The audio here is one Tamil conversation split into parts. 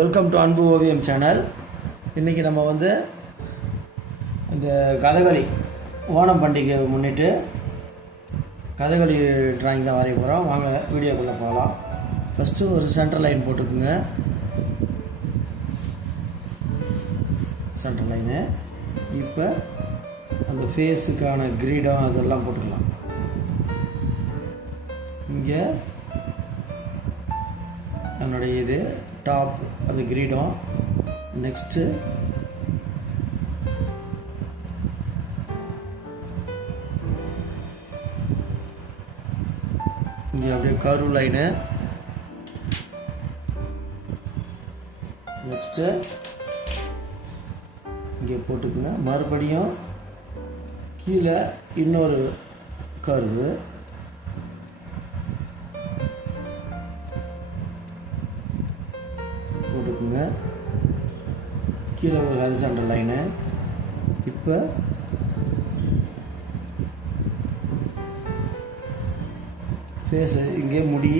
வெல்கம் டு அன்பு ஓவியம் சேனல். இன்றைக்கி நம்ம வந்து இந்த கதகளி ஓணம் பண்டிகை முன்னிட்டு கதகளி டிராயிங் தான் வரைய போகிறோம். வாங்க வீடியோக்குள்ளே போகலாம். ஃபஸ்ட்டு ஒரு சென்டர் லைன் போட்டுக்குங்க. Centre line. இப்போ அந்த ஃபேஸுக்கான கிரீடம் அதெல்லாம் போட்டுக்கலாம். இங்கே என்னுடைய இது டாப் அது கிரீடம். நெக்ஸ்ட்டு இங்கே அப்படியே கர்வ் லைனு. நெக்ஸ்ட்டு இங்கே போட்டுக்குங்க. மறுபடியும் கீழே இன்னொரு கர்வு. போட்டுக்குங்க. கீழே ஒரு ஹரிசாண்டல் லைனு. இப்போ ஃபேஸு இங்கே முடி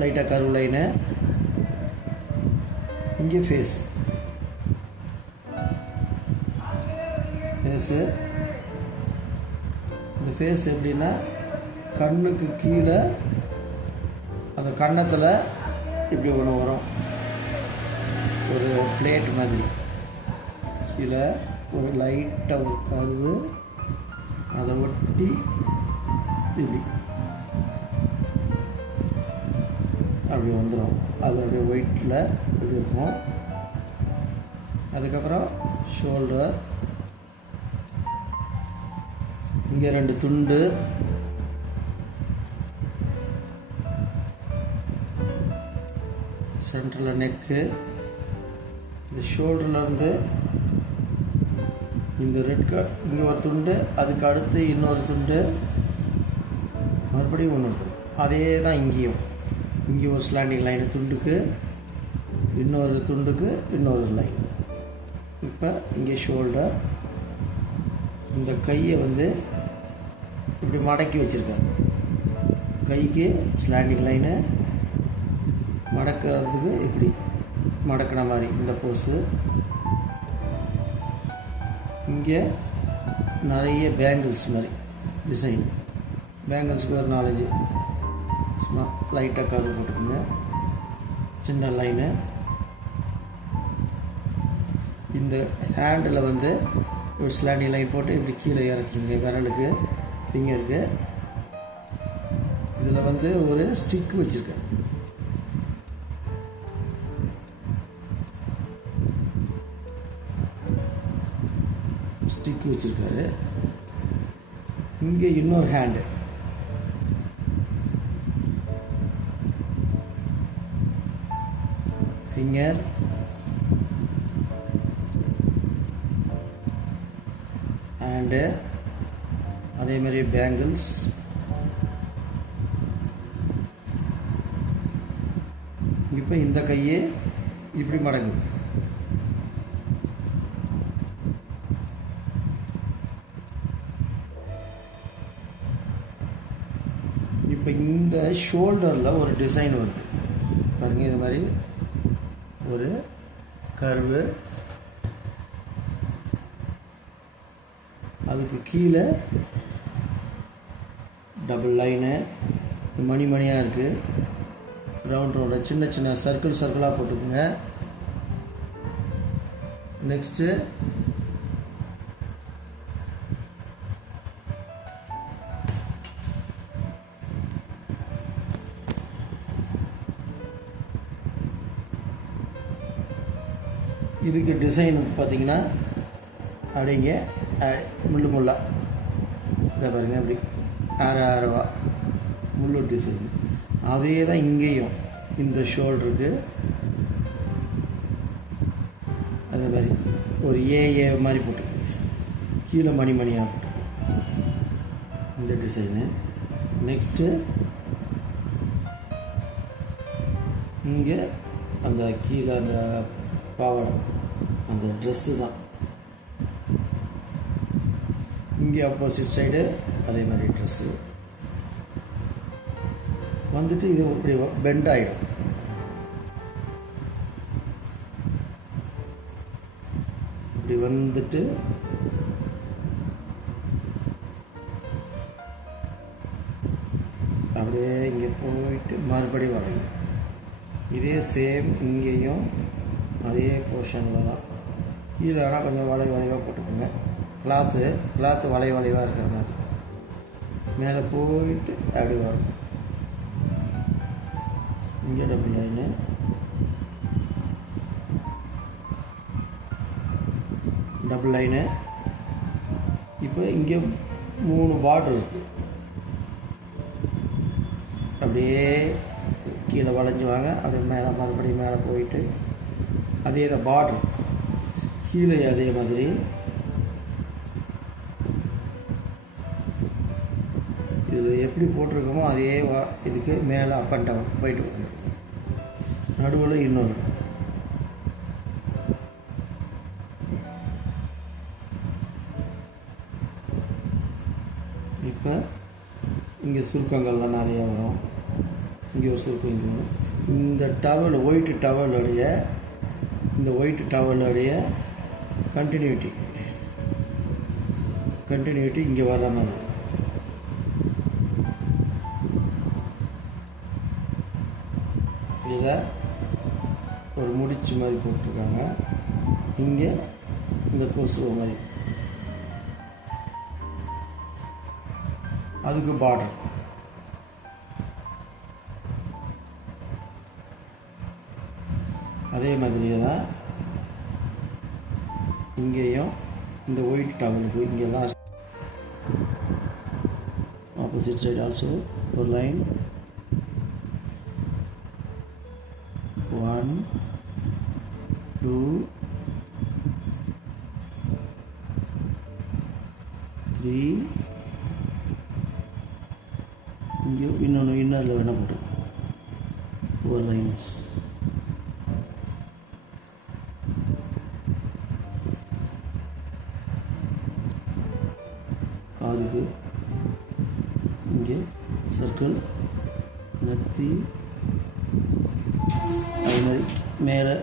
லைட்டாக கர்வ் லைனு. இங்கே ஃபேஸு இந்த ஃபேஸ் எப்படின்னா கண்ணுக்கு கீழே அந்த கன்னத்தில் இப்படி ஒன்று வரும், ஒரு பிளேட் மாதிரி. கீழே ஒரு லைட்டாக ஒரு கர்வு, அதை ஒட்டி இப்படி அப்படி வந்துடும். அது அப்படியே ஒயிட்டில் இப்படி இருக்கும். அதுக்கப்புறம் ஷோல்டர், இங்கே 2 துண்டு, சென்டரில் நெக்கு. இந்த ஷோல்டர்லேருந்து இந்த இங்கே ஒரு துண்டு, அதுக்கு அடுத்து இன்னொரு துண்டு, மறுபடியும் இன்னொரு துண்டு. அதே தான் இங்கேயும். இங்கே ஒரு ஸ்லாண்டிங் லைனு துண்டுக்கு, இன்னொரு துண்டுக்கு இன்னொரு லைன். இப்போ இங்கே ஷோல்டர். இந்த கையை வந்து இப்படி மடக்கி வச்சுருக்காங்க. கைக்கு ஸ்லாண்டிங் லைனு, மடக்கிறதுக்கு இப்படி மடக்கின மாதிரி இந்த போஸு. இங்கே நிறைய பேங்கிள்ஸ் மாதிரி டிசைன். பேங்கிள்ஸுக்கு ஒரு 4-5 சும்மா லைட்டாக கர்வ் போட்டுக்கோங்க. சின்ன லைனு. இந்த ஹேண்டில் வந்து ஒரு ஸ்லாண்டிங் லைன் போட்டு இப்படி கீழே இறக்கிங்க விரலுக்கு, ஃபிங்கருக்கு. இதில் வந்து ஒரு ஸ்டிக் வச்சுருக்கேன். ஸ்டிக் வச்சுருக்காரு. இங்கே இன்னொரு ஹேண்டு. ஃபிங்கர், ஹேண்டு, அதேமாதிரி பேங்கிள்ஸ். இப்போ இந்த கையை இப்படி மடங்குது. இப்போ இந்த ஷோல்டரில் ஒரு டிசைன் வருது பாருங்கள். இது மாதிரி ஒரு கர்வு, அதுக்கு கீழே டபுள் லைனு, மணியாக இருக்குது. ரவுண்ட் சின்ன சின்ன சர்க்கிளாக போட்டுக்குங்க. நெக்ஸ்ட்டு இதுக்கு டிசைன் பார்த்தீங்கன்னா அப்படிங்க முள்ளா இதை பாருங்க, அப்படி ஆரவா முள்ளு டிசைன். அதே தான் இங்கேயும் இந்த ஷோல்டருக்கு அதே மாதிரி ஒரு ஏ மாதிரி போட்டுக்கோங்க. கீழே மணியாக போட்டுக்கோங்க இந்த டிசைனு. நெக்ஸ்ட்டு இங்கே அந்த கீழே அந்த பாவாடை அந்த ட்ரெஸ்ஸு தான். இங்கே ஆப்போசிட் சைடு அதே மாதிரி ட்ரெஸ்ஸு வந்துட்டு இது இப்படி பெண்ட் ஆகிடும். இப்படி வந்துட்டு அப்படியே இங்கே போயிட்டு மறுபடியும் வளையும். இதே சேம் இங்கேயும் அதே போர்ஷனில் தான். கீழே ஆனால் கொஞ்சம் வளைவாக போட்டுக்கோங்க. கிளாத்து வளைவாக இருக்கிற மாதிரி மேலே போயிட்டு அப்படி வரும். இங்கே டபுள் லைனு, டபுள் லைனு. இப்போ இங்கே 3 பார்டர் இருக்குது. அப்படியே கீழே வளைஞ்சு வாங்க. அப்படியே மேலே மறுபடியும் மேலே போயிட்டு அதே தான் பார்டர் கீழே அதே மாதிரி இதில் எப்படி போட்டிருக்கோமோ அதே இதுக்கு மேலே அப் அண்ட் டவுன் போயிட்டு வந்து நடுவில் இன்னொரு. இப்போ இங்கே சுருக்கங்கள்லாம் நிறையா வரும். இங்கே ஒரு சுருக்கம் இங்கே வரும். இந்த டவல் ஒயிட் டவலுடைய கண்டினியூட்டி இங்கே வர மாதிரி. இதில் ஒரு முடிச்சு மாதிரி போட்டிருக்காங்க. இங்கே இந்த கொசுவ மாதிரி அதுக்கு பார்டர். அதே மாதிரியே தான் இங்கேயும் இந்த ஒயிட் டவலுக்கு இங்கே லாஸ்ட் ஆப்போசிட் சைடு ஆல்சோ ஒரு லைன் 1 2 3. இங்கே இன்னொன்று இன்னரில் வேணால் போட்டு 4 லைன்ஸ். காதுக்கு இங்கே சர்க்கிள் நத்தி அது மாதிரி மேலே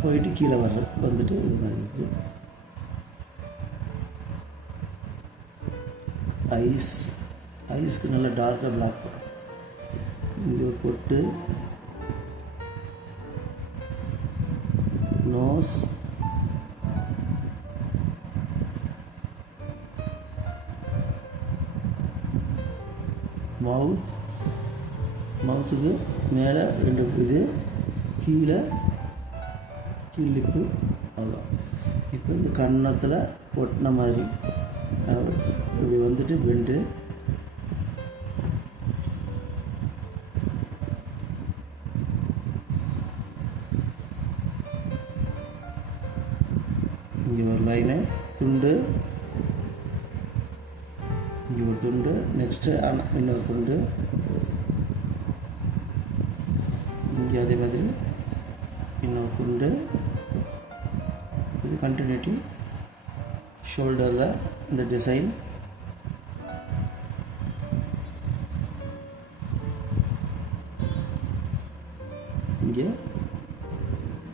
போயிட்டு கீழே வந்துட்டு இது மாதிரி இருக்குது. ஐஸ்க்கு நல்லா டார்க்காக பிளாக் இங்கே போட்டு நோஸ் மவுத்துக்கு மேலே 2 இது கீழே லிப்பு அவ்வளோ. இப்போ இந்த கன்னத்தில் ஒட்டின மாதிரி இப்படி வந்துட்டு பெண்டு இங்கே ஒரு லைனு துண்டு, இங்கே ஒரு துண்டு, நெக்ஸ்ட்டு இன்னொரு துண்டு, இங்கே அதே மாதிரி இன்னொரு துண்டு. இது கண்டினியூட்டி ஷோல்டரில் இந்த டிசைன். இங்கே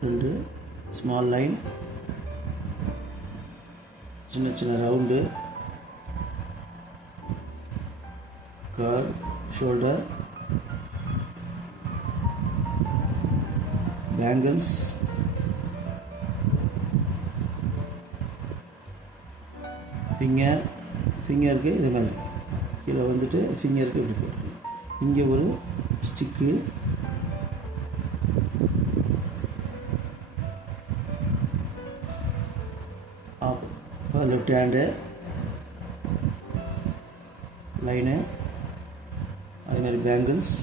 2 ஸ்மால் லைன், சின்ன ரவுண்டு கர்வ் ஷோல்டர், பேங்கிள்ஸ், ஃபிங்கருக்கு இது மாதிரி கீழே வந்துட்டு ஃபிங்கருக்கு இப்படி போட்டுருக்கணும். இங்கே ஒரு ஸ்டிக்கு, இப்போ லெஃப்ட் ஹேண்டு லைனு, அதே மாதிரி பேங்கிள்ஸ்,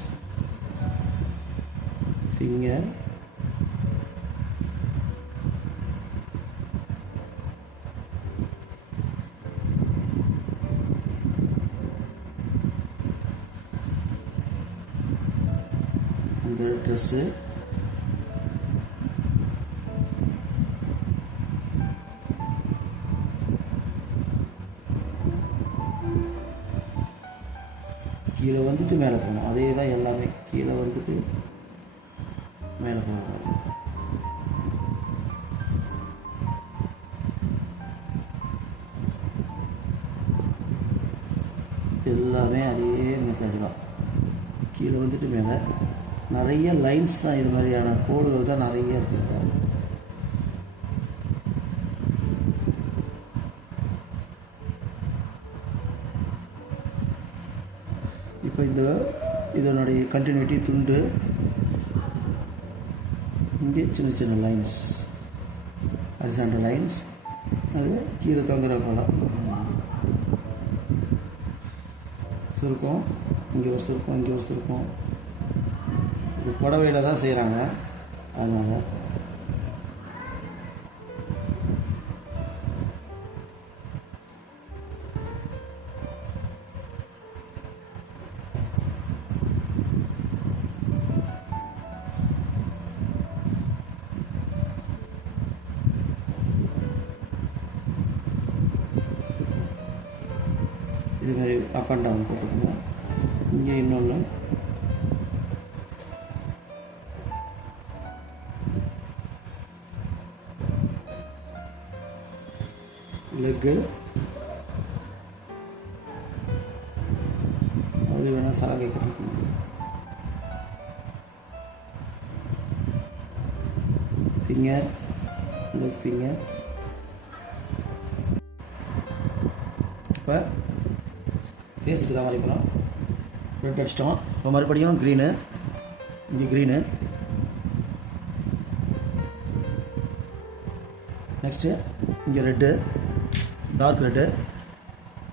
ஃபிங்கர், அந்த ட்ரெஸ்ஸு, கீழே வந்துட்டு மேலே போகணும். அதே தான் எல்லாமே கீழே வந்துட்டு மேலே போகணும். எல்லாமே அதே மெத்தடு தான். கீழே வந்துட்டு மேலே நிறைய லைன்ஸ் தான், இது மாதிரியான கோடுகள் தான் நிறைய இருக்குது. இப்போ இதனுடைய கண்டினியூட்டி துண்டு இங்கே சின்ன சின்ன லைன்ஸ், ஹரிசாண்டல் லைன்ஸ், அது கீழே தொங்குற போல் சுருக்கம், இங்கே ஒரு சுருக்கம், இங்கே ஒரு சுருக்கம். இது புடவையில் தான் செய்கிறாங்க, அதனால் இதுமாதிரி அப் அண்ட் டவுன் போட்டுக்கோங்க. இங்கே இன்னொன்று லெக்கு, அது வேணால் சாகை கட்டிக்கணும். Finger, leg finger. இப்போ ஃபேஸுக்கு தான் வரைக்கலாம். ரெட் அடிச்சிட்டோம். இப்போ மறுபடியும் க்ரீனு, இங்கே க்ரீனு. நெக்ஸ்ட்டு இங்கே ரெட்டு, டார்க் ரெட்டு,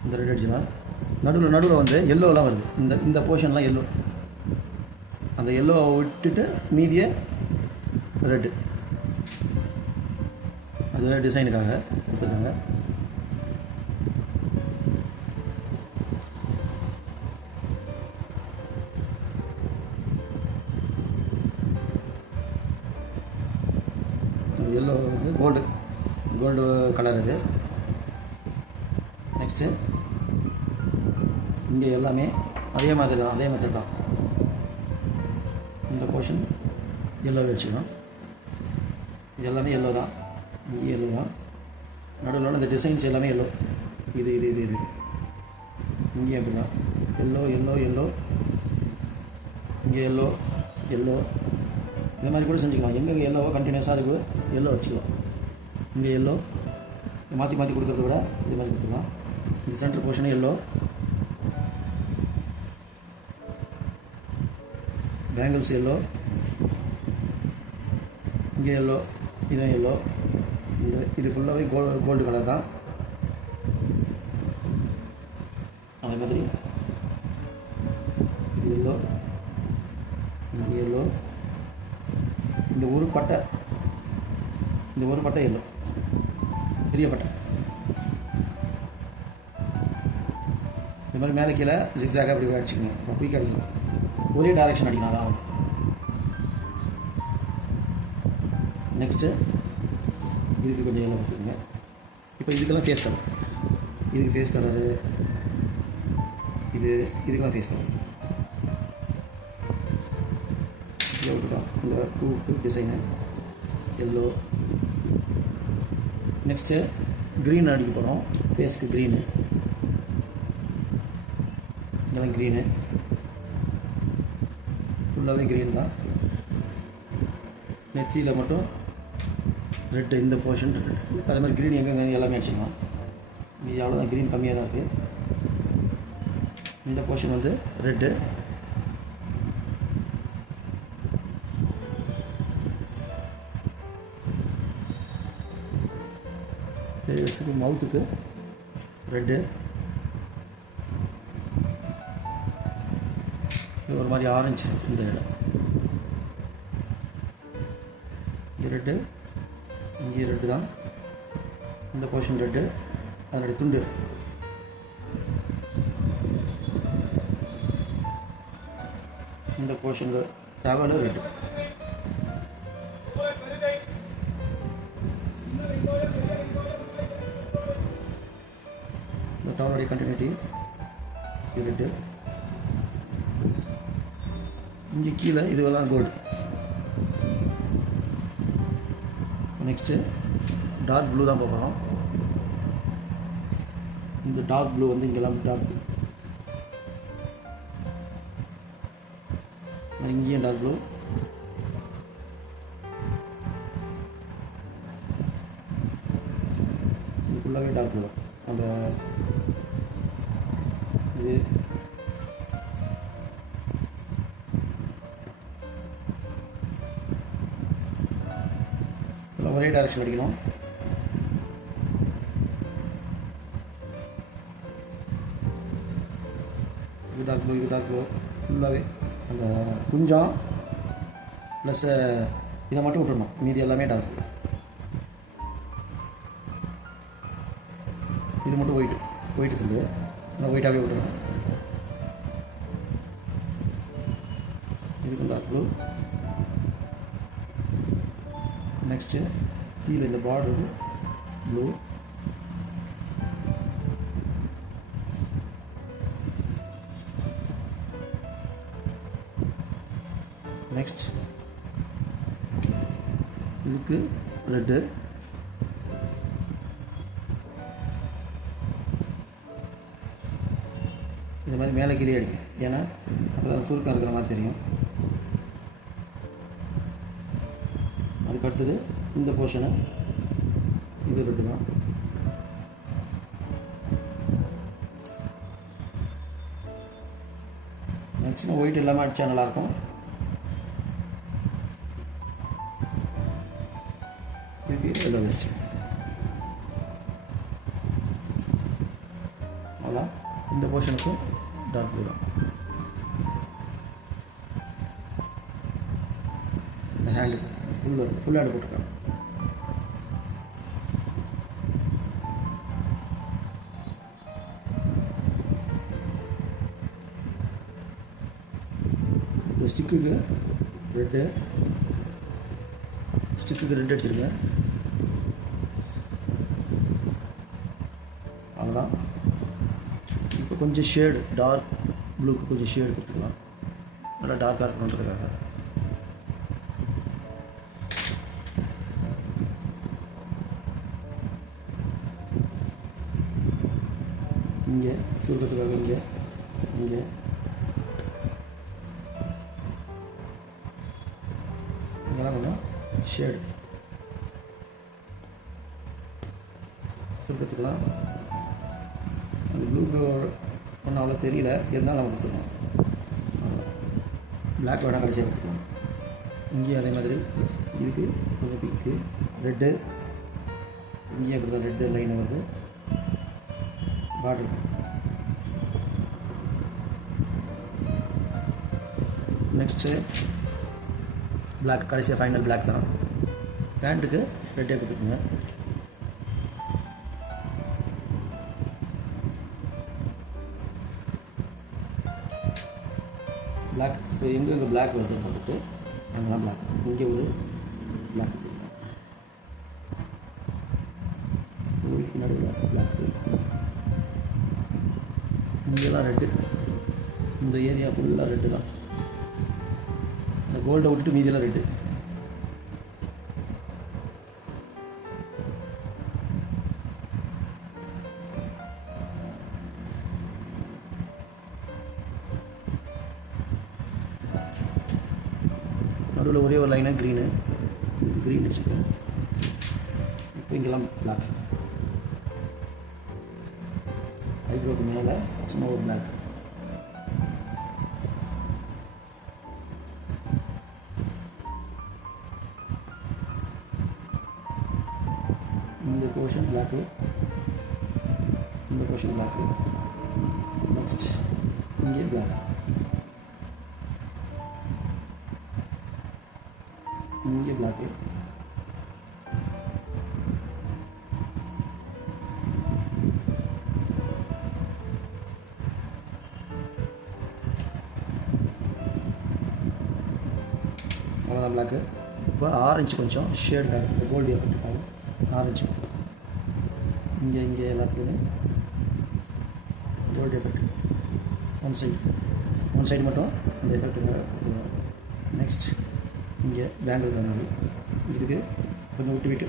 இந்த ரெட் அடிச்சுனா நடுவில் வந்து எல்லோலாம் வருது. இந்த போர்ஷன்லாம் எல்லோ, அந்த எல்லோவை விட்டுட்டு மீதியை ரெட்டு, அது டிசைனுக்காக கொடுத்துருக்காங்க. எல்லோ வந்து கோல்டு கலர் இது. நெக்ஸ்ட்டு இங்கே எல்லாமே அதே மாதிரி தான், அதே மெத்தட் தான். இந்த போர்ஷன் எல்லோ வச்சுக்கணும். இது எல்லாமே எல்லோ தான், இங்கே எல்லோ தான். நடுவில் இந்த டிசைன்ஸ் எல்லாமே எல்லோ. இது இது இது இது இங்கே அப்படி தான், எல்லோ எல்லோ எல்லோ, இங்கே எல்லோ எல்லோ. இந்த மாதிரி கூட செஞ்சுக்கலாம். எங்கே எல்லோவோ கண்டினியூஸாக அதுக்கு எல்லோ வச்சுக்கலாம். இங்கே எல்லோ மாற்றி கொடுக்குறத விட இது மாதிரி கொடுத்துக்கலாம். இந்த சென்டர் போர்ஷனே எல்லோ, பேங்கிள்ஸ் எல்லோ, இங்கே எல்லோ, இதுதான் எல்லோ. இது ஃபுல்லாகவே கோல்டு கலர் தான். அதே மாதிரி இது எல்லோ, இங்கே எல்லோ, இந்த ஒரு பட்டை எல்லோ, பெரிய பட்டை. இந்த மாதிரி மேலே கீழே ஜிக்ஸாக அப்படி அடிச்சுக்கணும். குயிக் அடிக்கணும், ஒரே டைரக்ஷன் அடிக்கணும். அதான் நெக்ஸ்ட்டு இதுக்கு கொஞ்சம் எல்லாம் வச்சுக்கோங்க. இப்போ இதுக்கெல்லாம் ஃபேஸ் கலர், இதுக்கு ஃபேஸ் கலரு, இதுக்கெல்லாம் ஃபேஸ் கலர் விட்டுட்டோம். இந்த two design yellow. Next green அடிக்க போகிறோம். ஃபேஸ்க்கு க்ரீனு, இதெல்லாம் க்ரீனு, ஃபுல்லாகவே க்ரீன் தான். நெத்தியில் மட்டும் ரெட்டு, இந்த போர்ஷன் ரெட்டு. அதே மாதிரி க்ரீன் எங்கே எல்லாமே அடிச்சுக்கலாம். இது அவ்வளோதான், க்ரீன் கம்மியாக தான் இருக்குது. இந்த போர்ஷன் வந்து ரெட்டு, ஃபேஸுக்கு மவுத்துக்கு ரெட்டு, இது ஒரு மாதிரி ஆரஞ்சு. இந்த இடம் இது ரெட்டு, இங்கே ரெட்டு தான். இந்த போர்ஷன் ரெட்டு, அதனுடைய துண்டு இந்த போர்ஷனில் டவலு ரெட்டு. இந்த டவலுடைய கண்டினியூட்டி இது ரெட்டு. இங்கே கீழே இதுவெல்லாம் கோல்டு. நெக்ஸ்ட்டு டார்க் ப்ளூ தான் போகிறோம். இந்த டார்க் ப்ளூ வந்து இங்கெல்லாம் டார்க் ப்ளூ, இங்கேயும் டார்க் ப்ளூ, இது ஃபுல்லாகவே டார்க் ப்ளூ. அந்த இது ஒரே டைரக்ஷன் அடிக்கணும். இது டார்க் ப்ளூ, இது டார்க் ப்ளூ ஃபுல்லாகவே அந்த குஞ்சம் ப்ளஸ் இதை மட்டும் விட்டுடணும், மீதி எல்லாமே டார்க் ப்ளூ. இது மட்டும் ஒயிட்டு துண்டு, ஆனால் ஒயிட்டாகவே விட்டுடணும். இதுக்கும் டார்க் ப்ளூ. நெக்ஸ்ட்டு கீழே இந்த பார்டர் ப்ளூ, நெக்ஸ்ட் இதுக்கு ரெட்டு, இந்த மாதிரி மேலே கீழே அடிங்க, ஏன்னா அப்போ தான் சுருக்கம் இருக்கிற மாதிரி தெரியும். அதுக்கு அடுத்தது இந்த போர்ஷனை இது ரெட்டு தான். மேக்ஸிமம் ஒயிட் இல்லாமல் அடித்தா நல்லாயிருக்கும். இதுக்கு எல்லோ அடிச்சு அவ்வளோ. இந்த போர்ஷனுக்கும் டார்க் ப்ளூ தான். இந்த ஹேண்டு ஃபுல் ஹேண்டு போட்டிருக்காங்க. இந்த ஸ்டிக்குக்கு ரெட்டு அடிச்சிருக்கேன். அவ்வளோதான். இப்போ கொஞ்சம் ஷேடு டார்க் ப்ளூக்கு கொஞ்சம் ஷேடு கொடுத்துக்கலாம், நல்லா டார்க்காக இருக்கணுன்றதுக்காக. இங்கே சுருக்கத்துக்காக இங்கே இங்கெல்லாம் கொஞ்சம் ஷேடு சுருக்கத்துக்கெல்லாம். அந்த ப்ளூக்கு ஒன்றும் அவ்வளோ தெரியல, இருந்தாலும் நம்ம கொடுத்துக்கலாம். பிளாக் வேணால் கடைசியாக கொடுத்துக்கலாம். இங்கேயும் அதே மாதிரி இதுக்கு கொஞ்சம் பிங்க்கு, ரெட்டு, இங்கேயும் அப்படி தான் ரெட்டு லைன் வருது பார்டர். நெக்ஸ்ட்டு பிளாக், கடைசியாக ஃபைனல் பிளாக் தான். பேண்ட்டுக்கு ரெட்டே கொடுத்துக்குங்க. பிளாக் இப்போ எங்கே பிளாக் வருதுன்னு பார்த்துட்டு அங்கெல்லாம் பிளாக், இங்கே ஒரு பிளாக் கொடுத்துருக்கோம். நடுவில் பிளாக்கு, இங்கெல்லாம் ரெட்டு, இந்த ஏரியா ஃபுல்லாக ரெட்டு தான். இந்த கோல்டை விட்டுட்டு மீதியெல்லாம் ரெட்டு. நடுவில் ஒரே ஒரு லைனாக க்ரீனு, க்ரீன் வச்சுருக்கேன். இப்போ இங்கெல்லாம் பிளாக், ஐப்ரோக்கு மேலே சும்மா ஒரு பிளாக். இந்த போர்ஷன் பிளாக்கு, இந்த போர்ஷன் பிளாக்கு. நெக்ஸ்ட் இங்கே பிளாக், இங்கே பிளாக்கு. அவ்வளோதான் பிளாக்கு. இப்போ ஆரஞ்சு கொஞ்சம் ஷேட் தான், இந்த கோல்டு எஃபெக்ட்டுக்காக ஆரஞ்சு இங்கே எல்லாத்துலேயுமே கோல்டு எஃபெக்ட். ஒன் சைடு மட்டும் அந்த எஃபெக்ட்டுக்காக கொடுத்துருவோம். நெக்ஸ்ட் இங்கே பேங்கிள் கண்ணாடி, இதுக்கு கொஞ்சம் விட்டு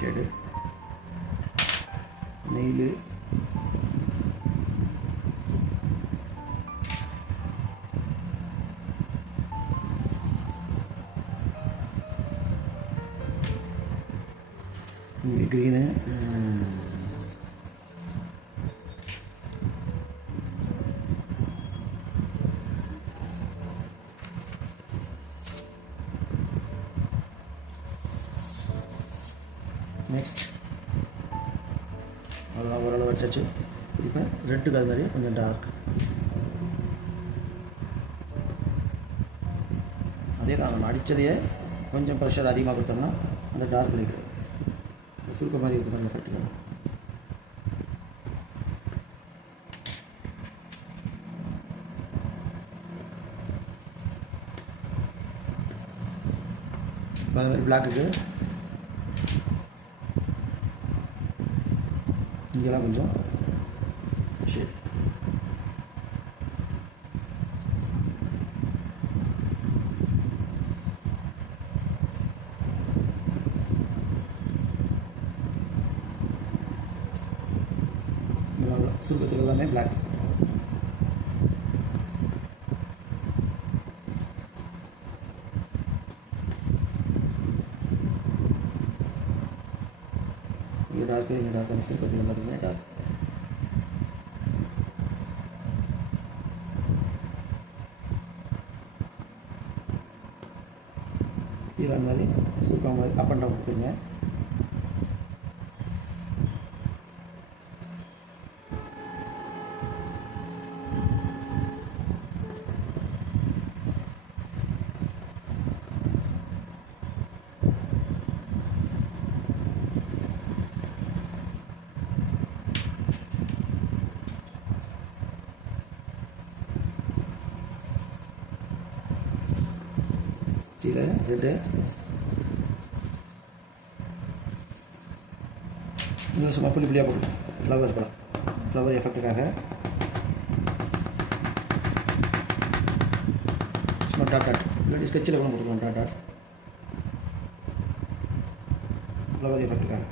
ஷேடு நெயில் இங்கே க்ரீனு நெக்ஸ்ட் அவ்வளோதான் ஓரளவு வச்சாச்சு. இப்போ ரெட்டுக்கு அது மாதிரி கொஞ்சம் டார்க் அதே தான் நம்ம அடித்ததையே கொஞ்சம் ப்ரெஷர் அதிகமாக கொடுத்தோம்னா அந்த டார்க் லைட் சுருக்க மாதிரி இருக்குது கொஞ்சம் எஃபெக்ட் வரும். அது மாதிரி பிளாக்குக்கு இங்கெல்லாம் கொஞ்சம் ஷேட் சுருக்கத்தில் எல்லாமே பிளாக். இங்கே டார்க்கு இங்கே டார்க் சுருக்கத்தில் எல்லாத்துக்குமே டார்க். இது அந்த மாதிரி சுருக்கம் மாதிரி அப் அண்ட் டவுன் கொடுத்துருங்க. கீழே ரெட்டு இன்னும் சும்மா புள்ளி புள்ளியாக போட்டு ஃப்ளவர் படம் ஃப்ளவர் எஃபெக்ட்டுக்காக சும்மா டாட் டாட் இல்லாட்டி ஸ்கெட்சில் கூட போட்டுக்கலாம். டாட் டாட் ஃப்ளவர் எஃபெக்ட்டுக்காக.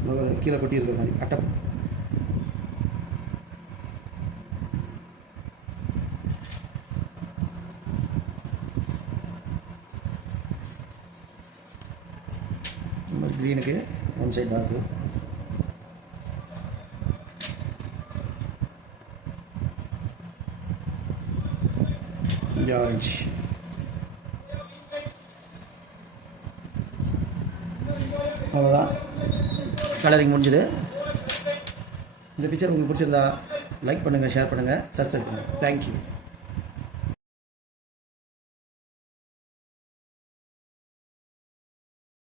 ஃப்ளவர் கீழே கொட்டி இருக்கிற மாதிரி அட்டப் இந்த மாதிரி க்ரீனுக்கு ஒன் சைட் டார்க்கு இங்கே ஆரஞ்சு. அவ்வளோதான் கலரிங் முடிஞ்சுது. இந்த பிக்சர் உங்களுக்கு பிடிச்சிருந்தா லைக் பண்ணுங்கள், ஷேர் பண்ணுங்கள், சப்ஸ்கிரைப் பண்ணுங்கள். தேங்க்யூ.